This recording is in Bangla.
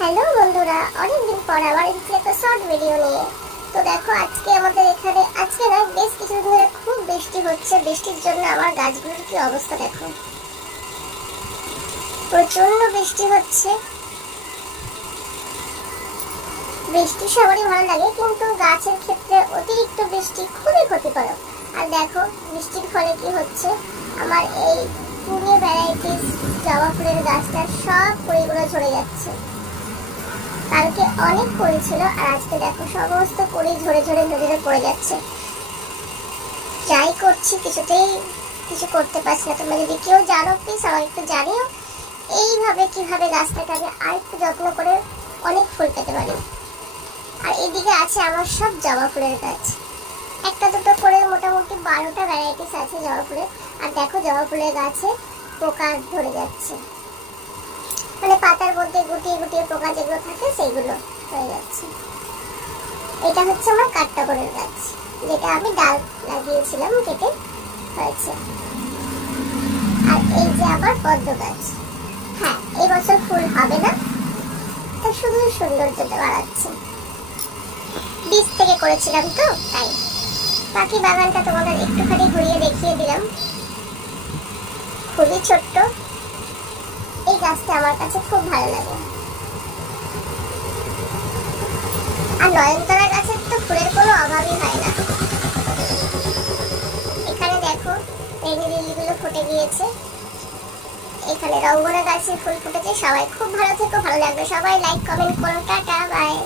হ্যালো বন্ধুরা, অনেকদিন পর আবার একটা শর্ট ভিডিও নিয়ে। তো দেখো, আজকে আমাদের এখানে আজকে না বেশ কিছুদিন ধরে খুব বৃষ্টি হচ্ছে। বৃষ্টির জন্য আমার গাছগুলোর কি অবস্থা দেখো, প্রচন্ড বৃষ্টি হচ্ছে। বৃষ্টি সবারই ভালো লাগে, কিন্তু গাছের ক্ষেত্রে অতিরিক্ত বৃষ্টি খুবই ক্ষতিকারক। আর দেখো বৃষ্টির ফলে কি হচ্ছে, আমার এই পুনে ভ্যারাইটিস জবা ফুলের গাছটা সব কুড়িগুলো ঝরে যাচ্ছে। কালকে অনেক কুড়ি ছিল, আর আজকে দেখো সমস্ত কুড়ি ঝরে ঝরে নদীতে পড়ে যাচ্ছে। যাই করছি কিছুতেই কিছু করতে পারছি না। তোমরা যদি কেউ জানো প্লিজ আমাকে একটু জানিও, এইভাবে কিভাবে গাছটাকে আমি আর একটু যত্ন করে অনেক ফুল পেতে পারি। আর এদিকে আছে আমার সব জবা ফুলের গাছ, একটা দুটো করে মোটামুটি 12টা ভ্যারাইটিস আছে জবা ফুলের। আর দেখো জবা ফুলের গাছে পোকা ধরে যাচ্ছে, মানে পাতার মধ্যে গুটিয়ে গুটিয়ে পোকা যেগুলো থাকে সেইগুলো হয়ে যাচ্ছে। এটা হচ্ছে আমার কাঠটগরের গাছ, যেটা আমি ডাল লাগিয়েছিলাম, কেটে হয়েছে। আর এই যে আবার পদ্ম গাছ, হ্যাঁ এই বছর ফুল হবে না, তা শুধু সৌন্দর্যটা বাড়াচ্ছে। বীজ থেকে করেছিলাম তো তাই। বাকি বাগানটা তোমাদের একটুখানি ঘুরিয়ে দেখিয়ে দিলাম, খুবই ছোট্ট। এই গাছটা আমার কাছে খুব ভালো লাগে। আর নয়নতারা গাছের তো ফুলের কোনো অভাবই হয় না। এখানে দেখো রেনি লিলিগুলো ফুটে গিয়েছে, এখানে রঙ্গনা গাছের ফুল ফুটেছে। সবাই খুব ভালো থেকো, ভালো লাগবে। সবাই লাইক কমেন্ট করো, টাটা বাই।